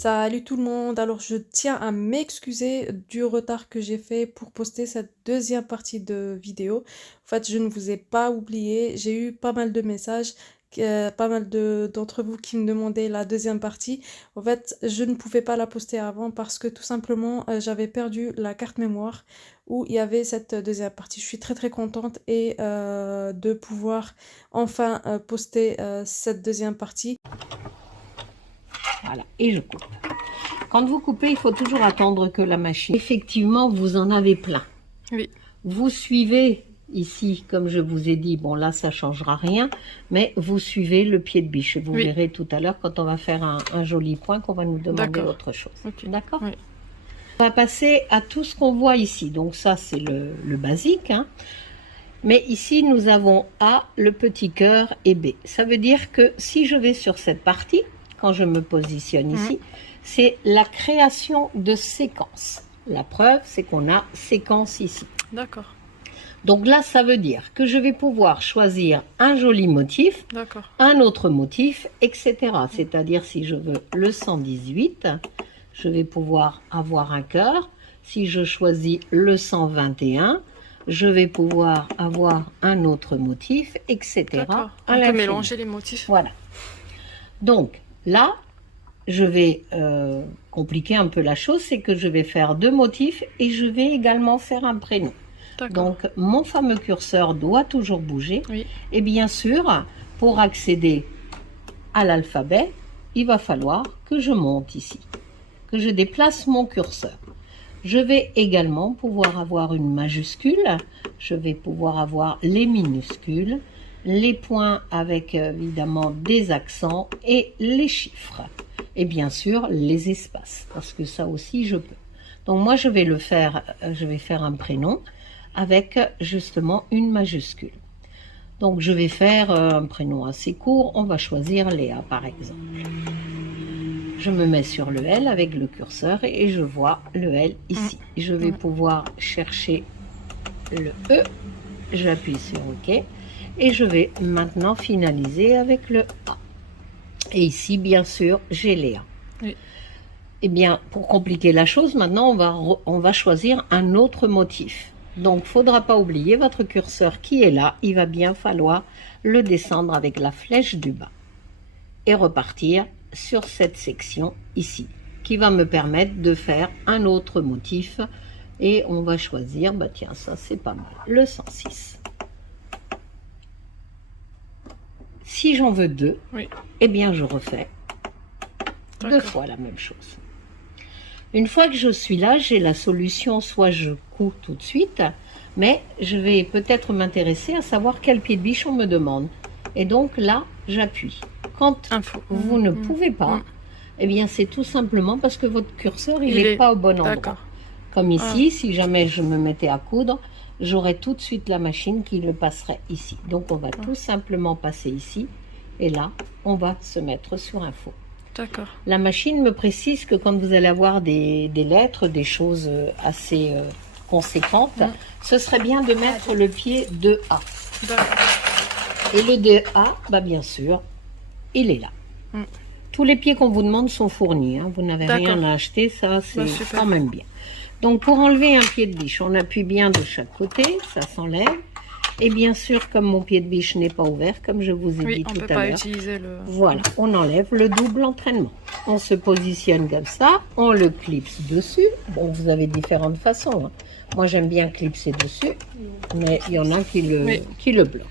Salut tout le monde, alors je tiens à m'excuser du retard que j'ai fait pour poster cette deuxième partie de vidéo. En fait, je ne vous ai pas oublié, j'ai eu pas mal de messages, pas mal d'entre vous qui me demandaient la deuxième partie. En fait, je ne pouvais pas la poster avant parce que tout simplement, j'avais perdu la carte mémoire où il y avait cette deuxième partie. Je suis très très contente et de pouvoir enfin poster cette deuxième partie. Voilà, et je coupe. Quand vous coupez, il faut toujours attendre que la machine... Effectivement, vous en avez plein. Oui. Vous suivez ici, comme je vous ai dit, bon là, ça ne changera rien, mais vous suivez le pied de biche. Vous verrez tout à l'heure, quand on va faire un joli point, qu'on va nous demander autre chose. Okay. D'accord? Oui. On va passer à tout ce qu'on voit ici. Donc ça, c'est le basique, hein. Mais ici, nous avons A, le petit cœur, et B. Ça veut dire que si je vais sur cette partie, quand je me positionne ici, c'est la création de séquences. La preuve, c'est qu'on a séquence ici. D'accord. Donc là, ça veut dire que je vais pouvoir choisir un joli motif, un autre motif, etc. C'est-à-dire, si je veux le 118, je vais pouvoir avoir un cœur. Si je choisis le 121, je vais pouvoir avoir un autre motif, etc. On peut mélanger les motifs. Voilà. Donc, là, je vais compliquer un peu la chose, c'est que je vais faire deux motifs et je vais également faire un prénom. Donc, mon fameux curseur doit toujours bouger. Oui. Et bien sûr, pour accéder à l'alphabet, il va falloir que je monte ici, que je déplace mon curseur. Je vais également pouvoir avoir une majuscule, je vais pouvoir avoir les minuscules, les points avec évidemment des accents et les chiffres. Et bien sûr, les espaces, parce que ça aussi je peux. Donc moi je vais le faire, je vais faire un prénom avec justement une majuscule. Donc je vais faire un prénom assez court, on va choisir Léa par exemple. Je me mets sur le L avec le curseur et je vois le L ici. Je vais pouvoir chercher le E, j'appuie sur OK et je vais maintenant finaliser avec le A. Et ici, bien sûr, j'ai Léa. Oui. Eh bien, pour compliquer la chose, maintenant, on va choisir un autre motif. Donc, il ne faudra pas oublier votre curseur qui est là. Il va bien falloir le descendre avec la flèche du bas et repartir sur cette section ici, qui va me permettre de faire un autre motif. Et on va choisir, bah tiens, ça c'est pas mal, le 106. Si j'en veux deux, eh bien je refais deux fois la même chose. Une fois que je suis là, j'ai la solution, soit je couds tout de suite, mais je vais peut-être m'intéresser à savoir quel pied de biche on me demande. Et donc là, j'appuie. Quand vous ne pouvez pas, eh bien c'est tout simplement parce que votre curseur, il n'est pas au bon endroit. Comme ici, si jamais je me mettais à coudre, j'aurais tout de suite la machine qui le passerait ici. Donc on va tout simplement passer ici et là on va se mettre sur un faux. La machine me précise que quand vous allez avoir des lettres, des choses assez conséquentes, ce serait bien de mettre le pied 2A. Et le 2A, bah bien sûr, il est là. Tous les pieds qu'on vous demande sont fournis, hein. Vous n'avez rien à acheter, ça c'est quand même bien. Donc pour enlever un pied de biche, on appuie bien de chaque côté, ça s'enlève. Et bien sûr, comme mon pied de biche n'est pas ouvert, comme je vous ai dit tout à l'heure, voilà, on enlève le double entraînement. On se positionne comme ça, on le clipse dessus. Bon, vous avez différentes façons, hein. Moi j'aime bien clipser dessus, mais il y en a qui le bloquent.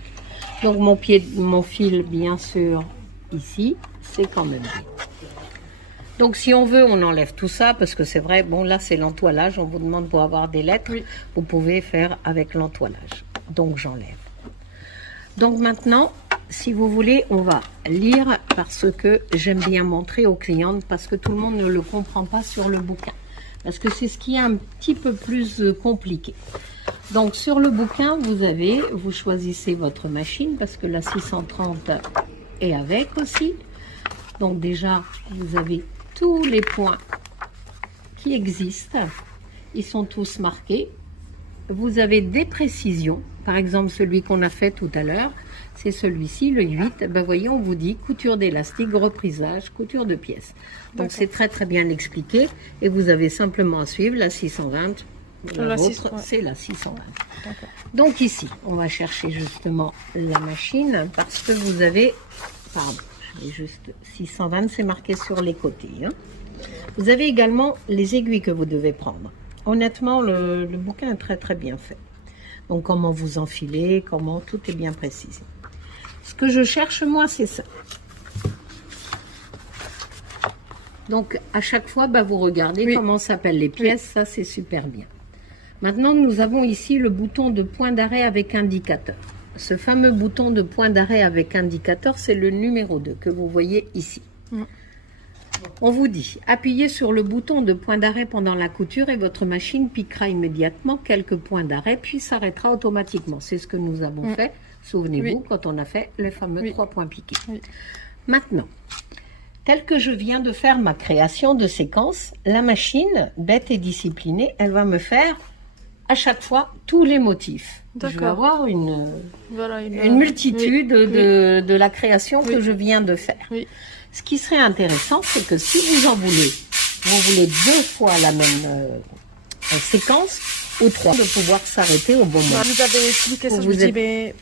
Donc mon fil, bien sûr, ici, c'est quand même bien. Donc si on veut, on enlève tout ça, parce que c'est vrai, bon là c'est l'entoilage, on vous demande pour avoir des lettres, vous pouvez faire avec l'entoilage. Donc j'enlève. Donc maintenant, si vous voulez, on va lire, parce que j'aime bien montrer aux clientes, parce que tout le monde ne le comprend pas sur le bouquin. Parce que c'est ce qui est un petit peu plus compliqué. Donc sur le bouquin, vous choisissez votre machine, parce que la 630 est avec aussi. Donc déjà, vous avez tous les points qui existent. Ils sont tous marqués. Vous avez des précisions. Par exemple, celui qu'on a fait tout à l'heure, c'est celui-ci, le 8. Ben, voyez, on vous dit couture d'élastique, reprisage, couture de pièces. Donc c'est très très bien expliqué et vous avez simplement à suivre la 620. La vôtre, c'est la 620. Donc ici, on va chercher justement la machine parce que vous avez, pardon, je vais juste 620, c'est marqué sur les côtés. Hein. Vous avez également les aiguilles que vous devez prendre. Honnêtement, le bouquin est très très bien fait. Donc comment vous enfiler, comment, tout est bien précisé. Ce que je cherche moi, c'est ça. Donc à chaque fois, bah, vous regardez comment s'appellent les pièces, ça c'est super bien. Maintenant, nous avons ici le bouton de point d'arrêt avec indicateur. Ce fameux bouton de point d'arrêt avec indicateur, c'est le numéro 2 que vous voyez ici. On vous dit, appuyez sur le bouton de point d'arrêt pendant la couture et votre machine piquera immédiatement quelques points d'arrêt, puis s'arrêtera automatiquement. C'est ce que nous avons fait, souvenez-vous, quand on a fait les fameux 3 points piqués. Maintenant, tel que je viens de faire ma création de séquence, la machine, bête et disciplinée, elle va me faire à chaque fois tous les motifs. Je vais avoir une multitude de la création que je viens de faire. Ce qui serait intéressant, c'est que si vous voulez 2 fois la même séquence, ou 3, de pouvoir s'arrêter au bon moment. Vous avez expliqué ça, je me dis, mais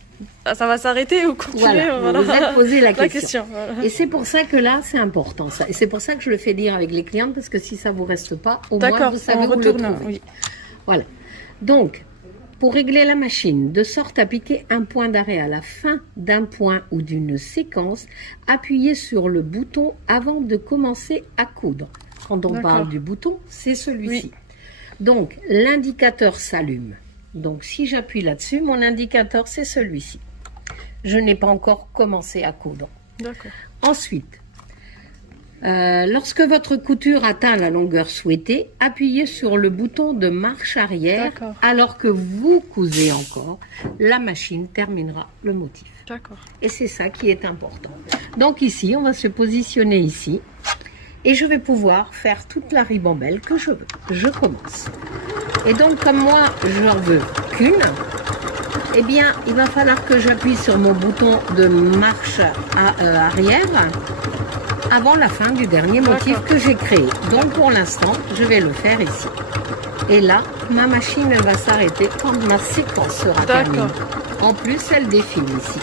ça va s'arrêter ou continuer? Voilà. Vous êtes posé la question. Et c'est pour ça que là, c'est important ça. Et c'est pour ça que je le fais dire avec les clientes, parce que si ça ne vous reste pas, au moins vous savez où le trouver. Voilà. Donc, pour régler la machine, de sorte à piquer un point d'arrêt à la fin d'un point ou d'une séquence, appuyez sur le bouton avant de commencer à coudre. Quand on parle du bouton, c'est celui-ci. Donc, l'indicateur s'allume. Donc, si j'appuie là-dessus, mon indicateur, c'est celui-ci. Je n'ai pas encore commencé à coudre. Ensuite, lorsque votre couture atteint la longueur souhaitée, appuyez sur le bouton de marche arrière. Alors que vous cousez encore, la machine terminera le motif. Et c'est ça qui est important. Donc ici, on va se positionner ici. Et je vais pouvoir faire toute la ribambelle que je veux. Je commence. Et donc, comme moi, j'en veux qu'une, eh bien, il va falloir que j'appuie sur mon bouton de marche arrière avant la fin du dernier motif que j'ai créé. Donc, pour l'instant, je vais le faire ici. Et là, ma machine elle va s'arrêter quand ma séquence sera terminée. En plus, elle défile ici.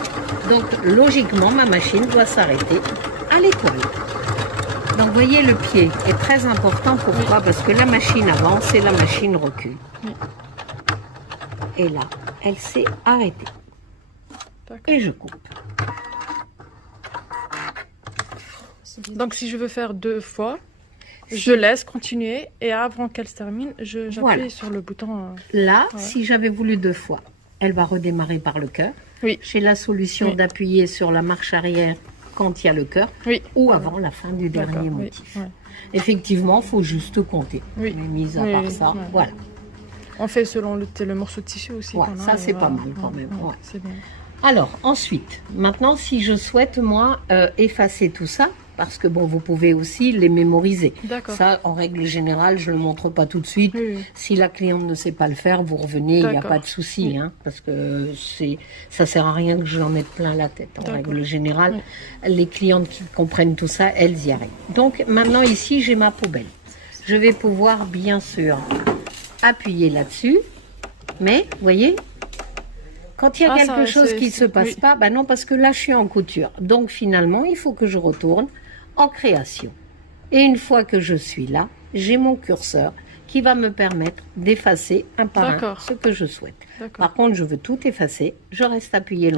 Donc, logiquement, ma machine doit s'arrêter à l'étoile. Donc, vous voyez, le pied est très important. Pourquoi? Parce que la machine avance et la machine recule. Et là, elle s'est arrêtée. Et je coupe. Donc, si je veux faire 2 fois, je laisse continuer et avant qu'elle se termine, j'appuie sur le bouton. Là, si j'avais voulu 2 fois, elle va redémarrer par le cœur. J'ai la solution d'appuyer sur la marche arrière quand il y a le cœur ou avant la fin du dernier motif. Effectivement, il faut juste compter. Mais mis à part ça, voilà. On fait selon le morceau de tissu aussi. Ça, c'est pas mal quand même. C'est bien. Alors, ensuite, maintenant, si je souhaite, moi, effacer tout ça, parce que, bon, vous pouvez aussi les mémoriser. Ça, en règle générale, je ne le montre pas tout de suite. Si la cliente ne sait pas le faire, vous revenez, il n'y a pas de souci, hein, parce que ça ne sert à rien que je en mette plein la tête. En règle générale, les clientes qui comprennent tout ça, elles y arrivent. Donc, maintenant, ici, j'ai ma poubelle. Je vais pouvoir, bien sûr, appuyer là-dessus, mais, vous voyez, quand il y a quelque chose qui ne se passe pas, ben non, parce que là, je suis en couture. Donc, finalement, il faut que je retourne en création. Et une fois que je suis là, j'ai mon curseur qui va me permettre d'effacer un par un ce que je souhaite. Par contre, je veux tout effacer. Je reste appuyé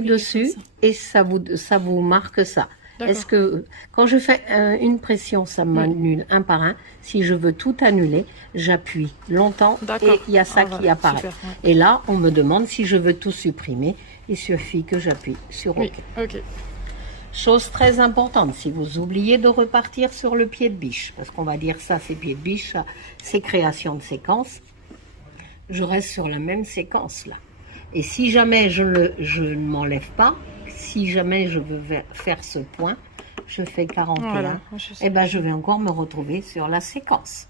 dessus et ça vous marque ça. Est-ce que quand je fais une pression, ça m'annule un par un. Si je veux tout annuler, j'appuie longtemps et il y a ça qui apparaît. Super, et là, on me demande si je veux tout supprimer. Il suffit que j'appuie sur OK. Chose très importante, si vous oubliez de repartir sur le pied de biche, parce qu'on va dire ça, c'est pied de biche, c'est création de séquence, je reste sur la même séquence là. Et si jamais je ne m'enlève pas, si jamais je veux faire ce point, je fais 41, et ben je vais encore me retrouver sur la séquence.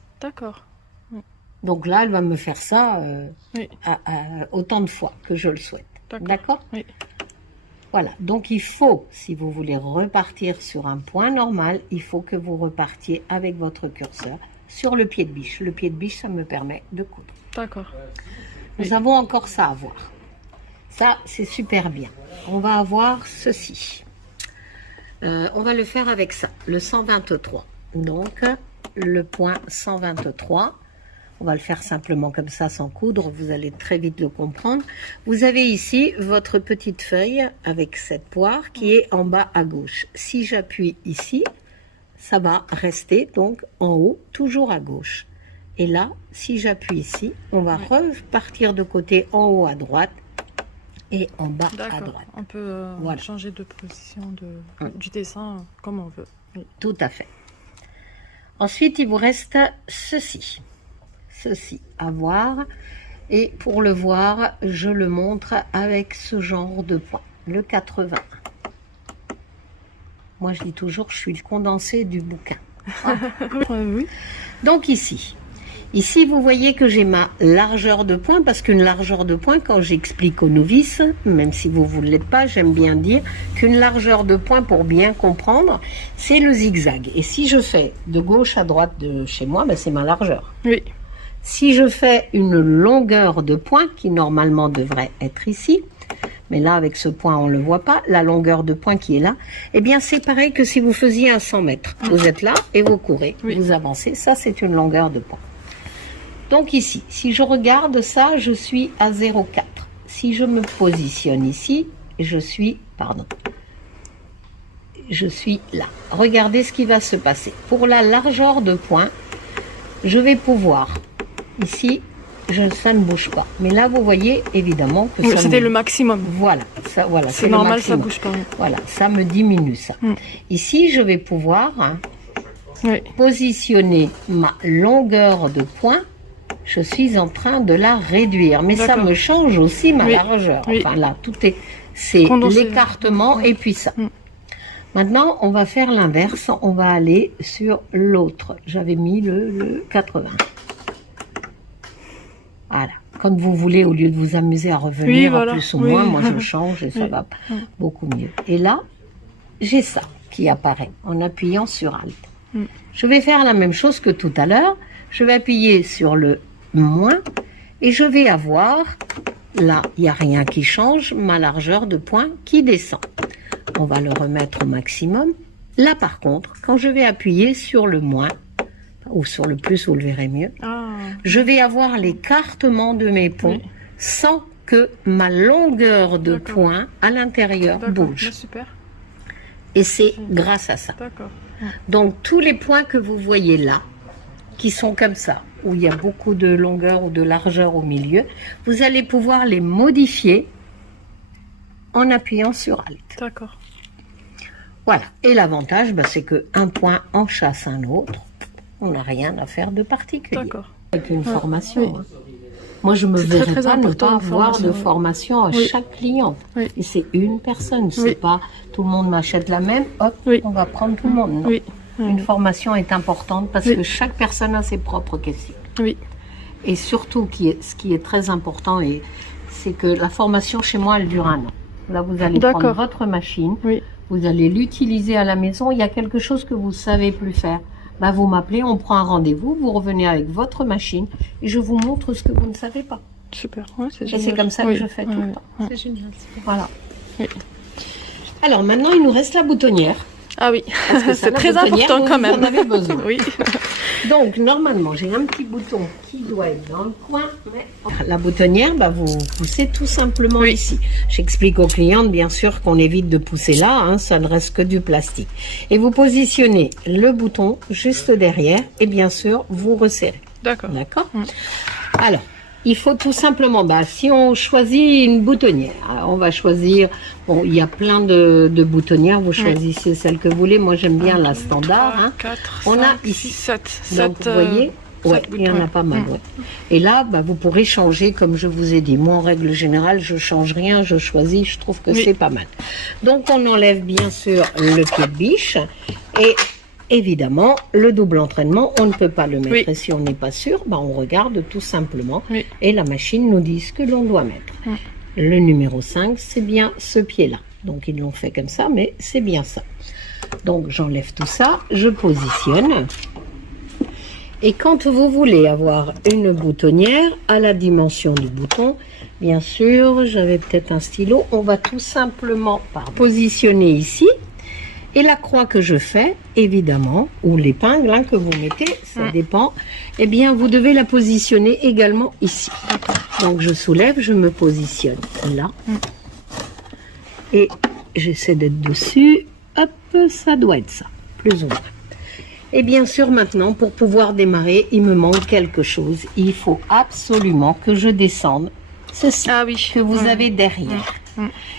Donc là, elle va me faire ça autant de fois que je le souhaite. D'accord. Voilà, donc il faut, si vous voulez repartir sur un point normal, il faut que vous repartiez avec votre curseur sur le pied de biche. Le pied de biche, ça me permet de coudre. D'accord. Nous avons encore ça à voir. Ça, c'est super bien. On va avoir ceci. On va le faire avec ça, le 123. Donc, le point 123. On va le faire simplement comme ça, sans coudre. Vous allez très vite le comprendre. Vous avez ici votre petite feuille avec cette poire qui est en bas à gauche. Si j'appuie ici, ça va rester donc en haut, toujours à gauche. Et là, si j'appuie ici, on va repartir de côté en haut à droite et en bas à droite. On peut changer de position du dessin comme on veut. Oui. Tout à fait. Ensuite, il vous reste ceci. Ceci à voir. Et pour le voir, je le montre avec ce genre de point, le 80. Moi, je dis toujours, je suis le condensé du bouquin. Ah. Oui. Donc ici, vous voyez que j'ai ma largeur de point, parce qu'une largeur de point, quand j'explique aux novices, même si vous ne l'êtes pas, j'aime bien dire qu'une largeur de point, pour bien comprendre, c'est le zigzag. Et si je fais de gauche à droite de chez moi, ben c'est ma largeur. Oui. Si je fais une longueur de point, qui normalement devrait être ici, mais là avec ce point on ne le voit pas, la longueur de point qui est là, eh bien c'est pareil que si vous faisiez un 100 mètres. Vous êtes là et vous courez, vous avancez, ça c'est une longueur de point. Donc ici, si je regarde ça, je suis à 0,4. Si je me positionne ici, je suis là. Regardez ce qui va se passer. Pour la largeur de point, je vais pouvoir, ici, ça ne bouge pas. Mais là, vous voyez évidemment que ça c'était le maximum. Voilà, c'est normal, ça bouge pas. Voilà, ça me diminue ça. Ici, je vais pouvoir positionner ma longueur de point. Je suis en train de la réduire, mais ça me change aussi ma largeur. Enfin là, c'est l'écartement et puis ça. Maintenant, on va faire l'inverse. On va aller sur l'autre. J'avais mis le 80. Voilà. Quand vous voulez, au lieu de vous amuser à revenir à plus ou moins, moi je change et ça va beaucoup mieux. Et là, j'ai ça qui apparaît en appuyant sur Alt. Je vais faire la même chose que tout à l'heure. Je vais appuyer sur le moins et je vais avoir, là, il n'y a rien qui change, ma largeur de point qui descend. On va le remettre au maximum. Là, par contre, quand je vais appuyer sur le moins, ou sur le plus, vous le verrez mieux, je vais avoir l'écartement de mes ponts sans que ma longueur de point à l'intérieur bouge. Super. Et c'est grâce à ça. Donc, tous les points que vous voyez là, qui sont comme ça, où il y a beaucoup de longueur ou de largeur au milieu, vous allez pouvoir les modifier en appuyant sur Alt. D'accord. Voilà. Et l'avantage, c'est qu'un point en chasse un autre. On n'a rien à faire de particulier. D'accord. Avec une formation. Hein. Moi, je me verrais pas ne pas avoir de formation à chaque client. Et c'est une personne. C'est pas tout le monde m'achète la même. Hop, on va prendre tout le monde. Non. Une formation est importante parce que chaque personne a ses propres questions. Et surtout, ce qui est très important, c'est que la formation chez moi, elle dure 1 an. Là, vous allez prendre votre machine. Vous allez l'utiliser à la maison. Il y a quelque chose que vous ne savez plus faire. Bah, vous m'appelez, on prend un rendez-vous, vous revenez avec votre machine et je vous montre ce que vous ne savez pas. Super, c'est génial. Et c'est comme ça que je fais tout le temps. C'est génial. Voilà. Alors maintenant, il nous reste la boutonnière. Ah oui, c'est très important quand même. Vous en avez besoin. Donc, normalement, j'ai un petit bouton qui doit être dans le coin. Mais... La boutonnière, vous poussez tout simplement ici. J'explique aux clientes, bien sûr, qu'on évite de pousser là. Hein, ça ne reste que du plastique. Et vous positionnez le bouton juste derrière. Et bien sûr, vous resserrez. D'accord. Alors, il faut tout simplement, si on choisit une boutonnière, on va choisir, bon, il y a plein de boutonnières, vous choisissez celle que vous voulez. Moi, j'aime bien la standard. 3, 4, on 5, a ici 7. Donc, vous voyez, il y en a pas mal. Et là, vous pourrez changer, comme je vous ai dit. Moi, en règle générale, je change rien, je choisis, je trouve que c'est pas mal. Donc, on enlève bien sûr le pied de biche et... Évidemment, le double entraînement, on ne peut pas le mettre. Et si on n'est pas sûr, on regarde tout simplement. Et la machine nous dit ce que l'on doit mettre. Le numéro 5, c'est bien ce pied-là. Donc ils l'ont fait comme ça, mais c'est bien ça. Donc j'enlève tout ça, je positionne. Et quand vous voulez avoir une boutonnière à la dimension du bouton, bien sûr, j'avais peut-être un stylo, on va tout simplement positionner ici. Et la croix que je fais, évidemment, ou l'épingle hein, que vous mettez, ça dépend, eh bien, vous devez la positionner également ici. Donc, je soulève, je me positionne là. Et j'essaie d'être dessus. Hop, ça doit être ça, plus ou moins. Et bien sûr, maintenant, pour pouvoir démarrer, il me manque quelque chose. Il faut absolument que je descende ceci que vous avez derrière.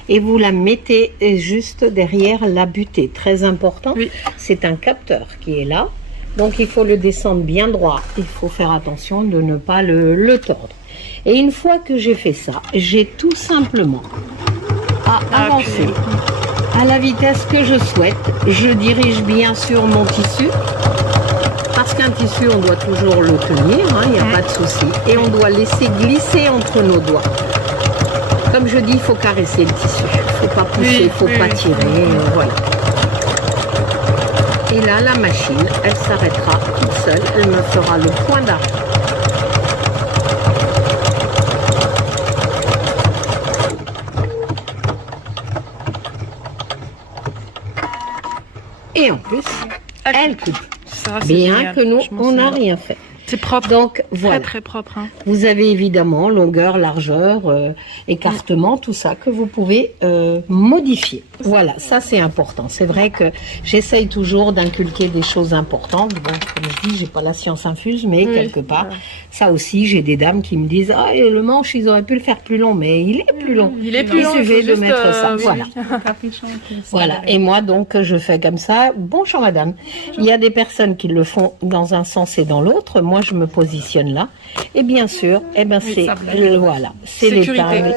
Et vous la mettez juste derrière la butée. Très important, c'est un capteur qui est là. Donc, il faut le descendre bien droit. Il faut faire attention de ne pas le tordre. Et une fois que j'ai fait ça, j'ai tout simplement à avancer à la vitesse que je souhaite. Je dirige bien sûr mon tissu. Parce qu'un tissu, on doit toujours le tenir, il n'y a pas de souci. Et on doit laisser glisser entre nos doigts. Comme je dis, il faut caresser le tissu. Il ne faut pas pousser, il ne faut pas tirer. Voilà. Et là, la machine, elle s'arrêtera toute seule. Elle me fera le point d'arrêt. Et en plus, elle coupe. Ça, bien génial. Que nous, on n'a rien fait. C'est propre. Donc, voilà. Très, très propre. Hein. Vous avez évidemment longueur, largeur, écartement, tout ça que vous pouvez modifier. Voilà, ça c'est important. C'est vrai que j'essaye toujours d'inculquer des choses importantes. Bon, comme je dis, j'ai pas la science infuse, mais quelque part, ça aussi, j'ai des dames qui me disent « Ah, le manche, ils auraient pu le faire plus long, mais il est plus long. Il est plus long, il suffit de mettre ça. » Voilà. Voilà. Et moi, donc, je fais comme ça. Bonjour, madame. Il y a des personnes qui le font dans un sens et dans l'autre. Moi, je me positionne là. Et bien sûr, eh ben, c'est voilà, c'est l'épingle.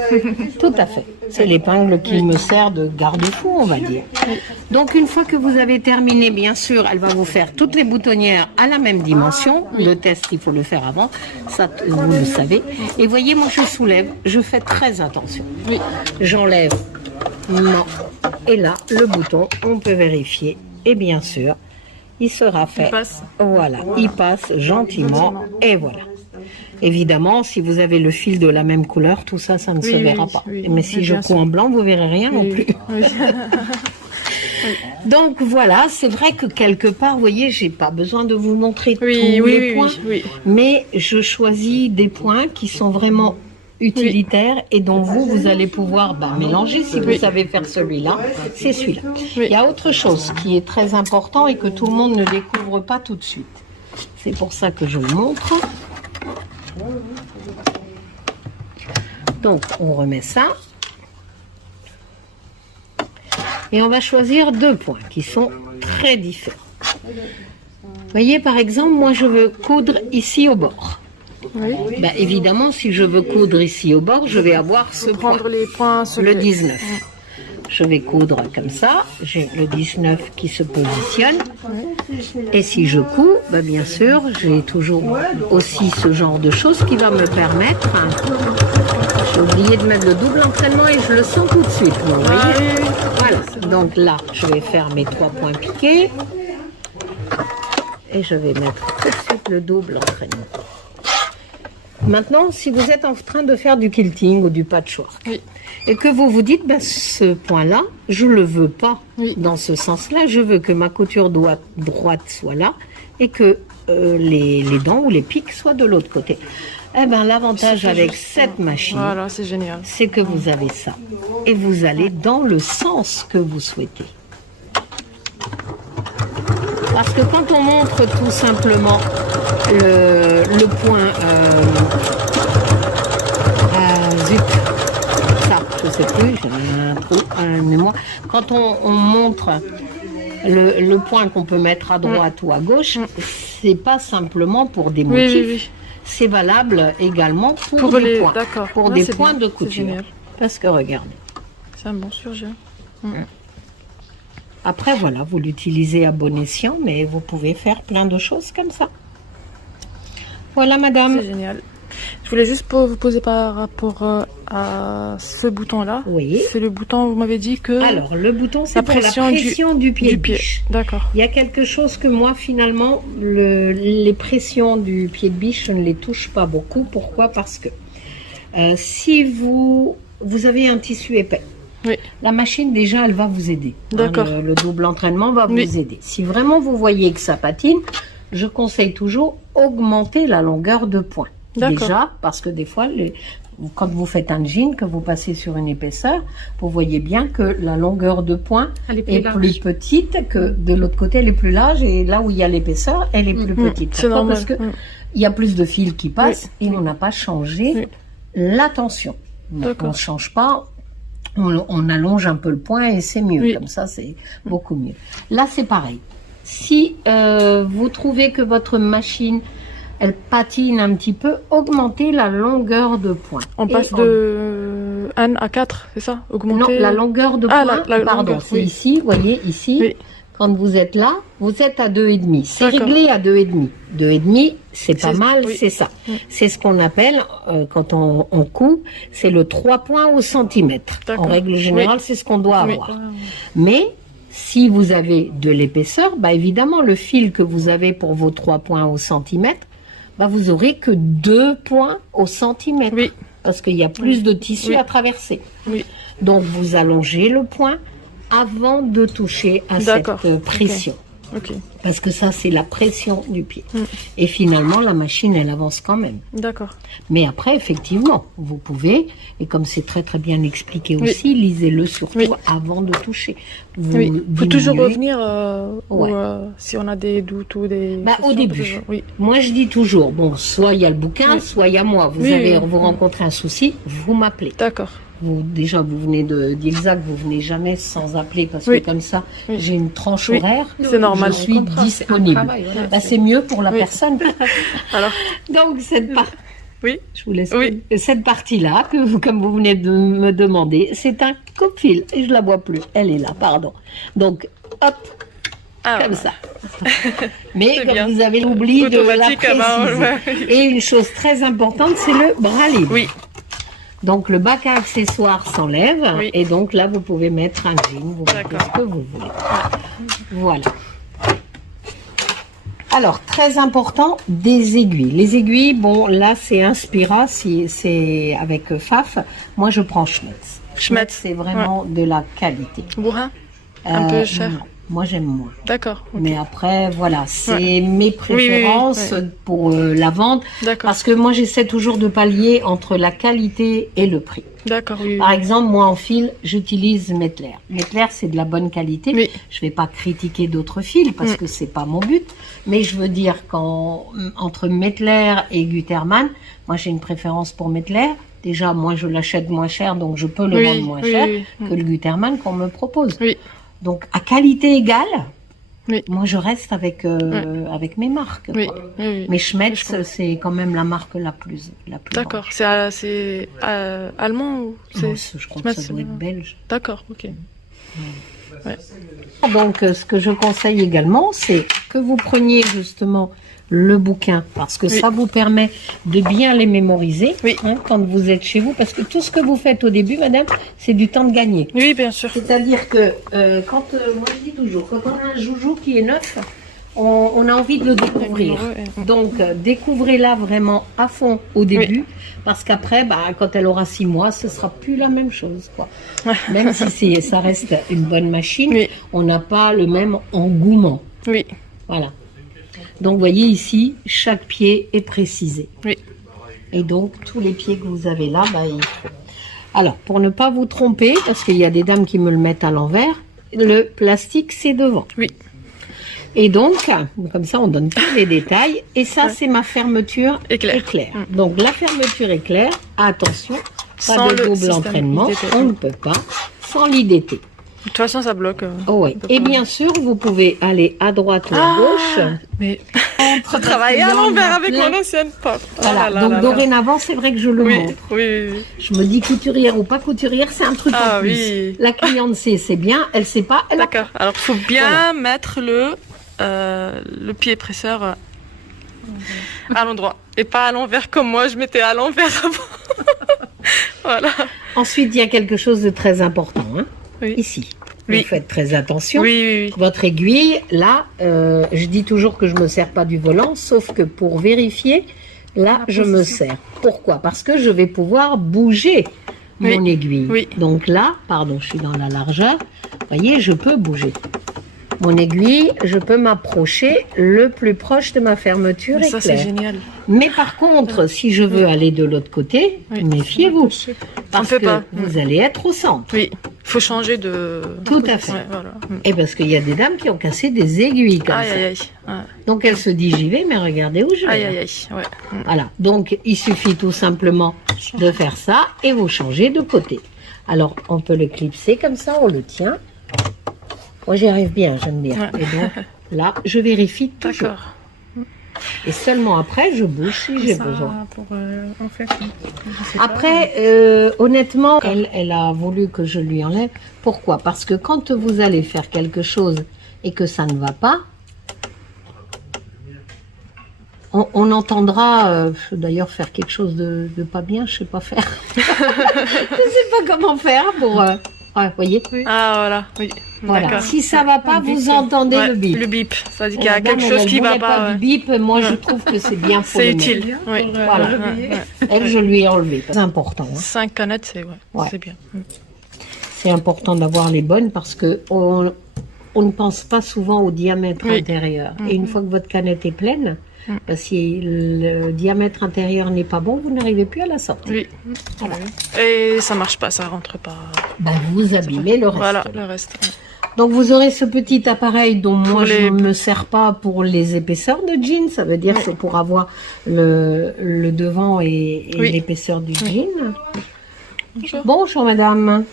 Tout à fait. C'est l'épingle qui me sert de garde-fou, on va dire. Donc, une fois que vous avez terminé, bien sûr, elle va vous faire toutes les boutonnières à la même dimension. Le test, il faut le faire avant. Ça, vous le savez. Et voyez, moi, je soulève. Je fais très attention. J'enlève. Non. Et là, le bouton, on peut vérifier. Et bien sûr, il sera fait. Voilà, il passe gentiment et voilà. Évidemment, si vous avez le fil de la même couleur, tout ça, ça ne se verra pas. Mais si je couds en blanc, vous verrez rien non plus. Donc voilà, c'est vrai que quelque part, vous voyez, j'ai pas besoin de vous montrer tous les points, mais je choisis des points qui sont vraiment utilitaire et dont vous allez pouvoir mélanger. Si vous savez faire celui-là, c'est celui-là. Il y a autre chose qui est très important et que tout le monde ne découvre pas tout de suite. C'est pour ça que je le montre. Donc, on remet ça. Et on va choisir deux points qui sont très différents. Vous voyez, par exemple, moi, je veux coudre ici au bord. Ben, évidemment, si je veux coudre ici au bord, je vais avoir ce point, le 19. Je vais coudre comme ça, j'ai le 19 qui se positionne. Et si je couds, ben, bien sûr, j'ai toujours aussi ce genre de choses qui va me permettre... J'ai oublié de mettre le double entraînement et je le sens tout de suite. Vous voyez voilà, donc là, je vais faire mes 3 points piqués. Et je vais mettre tout de suite le double entraînement. Maintenant, si vous êtes en train de faire du quilting ou du patchwork, et que vous vous dites, ce point-là, je ne le veux pas dans ce sens-là, je veux que ma couture droite soit là, et que les dents ou les pics soient de l'autre côté. Eh bien, l'avantage avec cette machine, c'est que vous avez ça, et vous allez dans le sens que vous souhaitez. Parce que quand on montre tout simplement le point je sais plus, j'ai un trou à mémoire. Quand on montre le point qu'on peut mettre à droite ou à gauche, c'est pas simplement pour des motifs, c'est valable également pour des points, pour des points de couture. Parce que regardez. C'est un bon surgé. Après, voilà, vous l'utilisez à bon escient, mais vous pouvez faire plein de choses comme ça. Voilà, madame. C'est génial. Je voulais juste vous poser par rapport à ce bouton-là. Oui. C'est le bouton, vous m'avez dit que... Alors, le bouton, c'est pour la pression du pied de biche. D'accord. Il y a quelque chose que moi, finalement, les pressions du pied de biche, je ne les touche pas beaucoup. Pourquoi? Parce que si vous avez un tissu épais, oui. La machine, déjà, elle va vous aider. D'accord. Le double entraînement va vous aider. Si vraiment vous voyez que ça patine, je conseille toujours augmenter la longueur de pointe. Déjà, parce que des fois, quand vous faites un jean, que vous passez sur une épaisseur, vous voyez bien que la longueur de pointe est plus petite, que de l'autre côté, elle est plus large, et là où il y a l'épaisseur, elle est plus petite. C'est normal. Parce que il y a plus de fils qui passent, et on n'a pas changé la tension. On ne change pas, on allonge un peu le point, et c'est mieux. Comme ça, c'est beaucoup mieux. Là, c'est pareil. Si vous trouvez que votre machine elle patine un petit peu, augmentez la longueur de pointe. On passe de 1 à 4, c'est ça? Augmenter... Non, la longueur de pointe, pardon, c'est ici, vous voyez, ici, quand vous êtes là, vous êtes à 2,5. C'est réglé à 2,5. 2,5, c'est pas mal, c'est ça. C'est ce qu'on appelle, quand on coupe, c'est le 3 points au centimètre. En règle générale, c'est ce qu'on doit avoir. Mais... si vous avez de l'épaisseur, bah évidemment, le fil que vous avez pour vos 3 points au centimètre, bah vous aurez que 2 points au centimètre. Oui. Parce qu'il y a plus de tissu à traverser. Oui. Donc, vous allongez le point avant de toucher à cette pression. Parce que ça, c'est la pression du pied. Et finalement, la machine, elle avance quand même. D'accord. Mais après, effectivement, vous pouvez, et comme c'est très très bien expliqué aussi, lisez-le surtout avant de toucher. Il faut toujours revenir si on a des doutes ou des... Bah, au début. Moi, je dis toujours, bon, soit il y a le bouquin, soit il y a moi. Vous rencontrez un souci, vous m'appelez. D'accord. Déjà, vous venez d'Ilzac, vous venez jamais sans appeler parce que comme ça, j'ai une tranche horaire. C'est normal. Je suis disponible. C'est mieux pour la personne. Alors, donc cette partie. Oui, je vous laisse. Cette partie-là, comme vous venez de me demander, c'est un coupe-fil et je la vois plus. Elle est là, pardon. Donc, hop. Comme ça. Mais comme vous avez l'oubli de la préciser. Et une chose très importante, c'est le bras libre. Oui. Donc le bac à accessoires s'enlève et donc là vous pouvez mettre un jean, vous mettez ce que vous voulez. Voilà. Alors très important, des aiguilles. Les aiguilles, bon là c'est Inspira, c'est avec Pfaff. Moi je prends Schmetz. Schmetz c'est vraiment de la qualité. Bourrin, un peu cher. Non. Moi, j'aime moins. D'accord. Okay. Mais après, voilà, c'est mes préférences pour la vente. Parce que moi, j'essaie toujours de pallier entre la qualité et le prix. D'accord. Par exemple, moi, en fil, j'utilise Mettler. Mettler, c'est de la bonne qualité. Je vais pas critiquer d'autres fils parce que c'est pas mon but. Mais je veux dire entre Mettler et Gutermann, moi, j'ai une préférence pour Mettler. Déjà, moi, je l'achète moins cher, donc je peux le vendre moins cher que le Gutermann qu'on me propose. Donc, à qualité égale, moi, je reste avec mes marques. Mais Schmetz, c'est quand même la marque la plus D'accord. C'est allemand ou je crois que ça doit être belge. D'accord, ok. Donc, ce que je conseille également, c'est que vous preniez justement le bouquin, parce que ça vous permet de bien les mémoriser quand vous êtes chez vous, parce que tout ce que vous faites au début, madame, c'est du temps de gagner. Oui, bien sûr. C'est-à-dire que moi je dis toujours, quand on a un joujou qui est neuf, on a envie de le découvrir. Donc, découvrez-la vraiment à fond au début, parce qu'après, quand elle aura 6 mois, ce sera plus la même chose, quoi. Même si ça reste une bonne machine, on n'a pas le même engouement. Oui. Voilà. Donc, vous voyez ici, chaque pied est précisé. Oui. Et donc, tous les pieds que vous avez là, il faut. Alors, pour ne pas vous tromper, parce qu'il y a des dames qui me le mettent à l'envers, le plastique, c'est devant. Oui. Et donc, comme ça, on donne tous les détails. Et ça, c'est ma fermeture éclair. Donc, la fermeture éclair, attention, pas de double entraînement, on ne peut pas, sans l'IDT. De toute façon, ça bloque. Oui. Et bien sûr, vous pouvez aller à droite ou à gauche. Mais on travaille à l'envers avec mon ancienne pop. Voilà. Donc dorénavant, c'est vrai que je le montre. Oui. Je me dis couturière ou pas couturière, c'est un truc en plus. Oui. La cliente sait, c'est bien. Elle sait pas. D'accord. Alors, il faut bien mettre le pied presseur à l'endroit. Et pas à l'envers comme moi, je mettais à l'envers avant. Voilà. Ensuite, il y a quelque chose de très important, hein, Oui. ici. Oui. Vous faites très attention. Oui, oui, oui. Votre aiguille, là, je dis toujours que je me sers pas du volant, sauf que pour vérifier, là, je me sers. Pourquoi? Parce que je vais pouvoir bouger mon aiguille. Oui. Donc là, pardon, je suis dans la largeur. Vous voyez, je peux bouger. Mon aiguille, je peux m'approcher le plus proche de ma fermeture Ça, c'est éclair. génial. Mais par contre, si je veux aller de l'autre côté, Oui. méfiez-vous. Parce peut que pas. vous allez être au centre. Oui, il faut changer de... Tout à fait. Ouais, voilà. Et parce qu'il y a des dames qui ont cassé des aiguilles comme Aïe, ça. aïe, aïe. Ouais. Donc elle se dit j'y vais, mais regardez où je vais. Aïe, aïe, aïe. Ouais. Voilà. Donc il suffit tout simplement de faire ça et vous changez de côté. Alors on peut le clipser comme ça, on le tient. Moi j'y arrive bien, j'aime bien. Ouais. Et donc là, je vérifie toujours. D'accord. Et seulement après, je bouge si j'ai Ça, besoin. pour, en fait, je sais pas. Après, honnêtement, elle a voulu que je lui enlève. Pourquoi? Parce que quand vous allez faire quelque chose et que ça ne va pas, on entendra, d'ailleurs faire quelque chose de pas bien, je sais pas faire. Je sais pas comment faire pour... ouais, voyez. Ah, voilà, oui. Voilà. D'accord. Si ça va pas, vous entendez Ouais, le bip. Le bip, ça dit Et qu'il y a la dame, quelque chose elle qui va voulait pas. du bip, moi je trouve que c'est bien pour C'est le mettre. utile. Oui. Voilà. Elle, je lui ai enlevé. C'est important. Hein. 5 canettes, c'est Ouais. c'est bien. C'est important d'avoir les bonnes parce que on ne pense pas souvent au diamètre Oui. intérieur. Et une fois que votre canette est pleine, si le diamètre intérieur n'est pas bon, vous n'arrivez plus à la sortir. Oui. Voilà. Et ça marche pas, ça rentre pas. Ben, vous abîmez le reste. Voilà, le reste. Ouais. Donc vous aurez ce petit appareil dont moi les- je ne me sers pas pour les épaisseurs de jean. Ça veut dire que c'est pour avoir le devant et Oui. l'épaisseur du jean. Bonjour. Bonjour madame.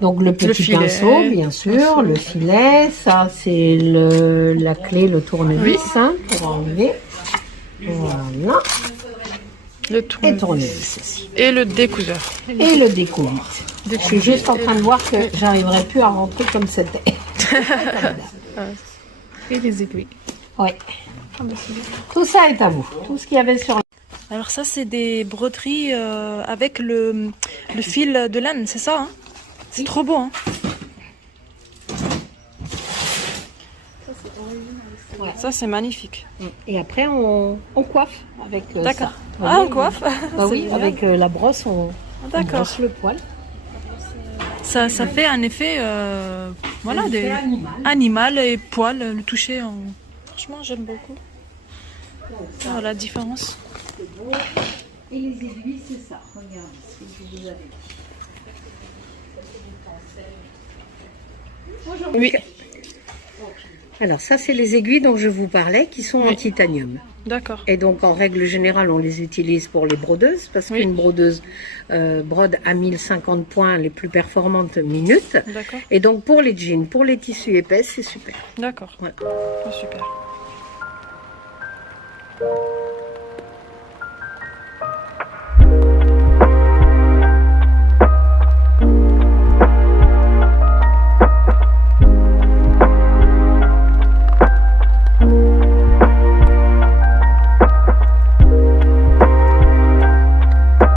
Donc le petit filet, pinceau, bien sûr, le filet, ça c'est la clé, le tournevis hein, pour enlever. Voilà. Le Et tournevis. tournevis aussi. Et le découseur. Et le découverte. Je suis juste en train de voir que j'arriverai plus à rentrer comme c'était. Et les aiguilles. Oui. Tout ça est à vous. Tout ce qu'il y avait sur Alors ça, c'est des broderies avec le fil de laine, c'est ça hein? C'est trop beau, hein? Ouais. Ça, c'est magnifique. Et après, on coiffe avec D'accord. ça. Ah, on Vous voyez, coiffe? Bah C'est oui, génial. avec la brosse, on D'accord. brosse le poil. Ça fait un effet, voilà, Un effet des animal et poil, le toucher. Franchement, j'aime beaucoup. Oh, la différence. Et les aiguilles, c'est ça. Regardez ce que je vous avais dit. Bonjour. Oui. Alors ça, c'est les aiguilles dont je vous parlais, qui sont en titanium. D'accord. Et donc, en règle générale, on les utilise pour les brodeuses, parce Oui. qu'une brodeuse brode à 1050 points les plus performantes minutes. D'accord. Et donc, pour les jeans, pour les tissus épais, c'est super. D'accord. Voilà. Oh, super.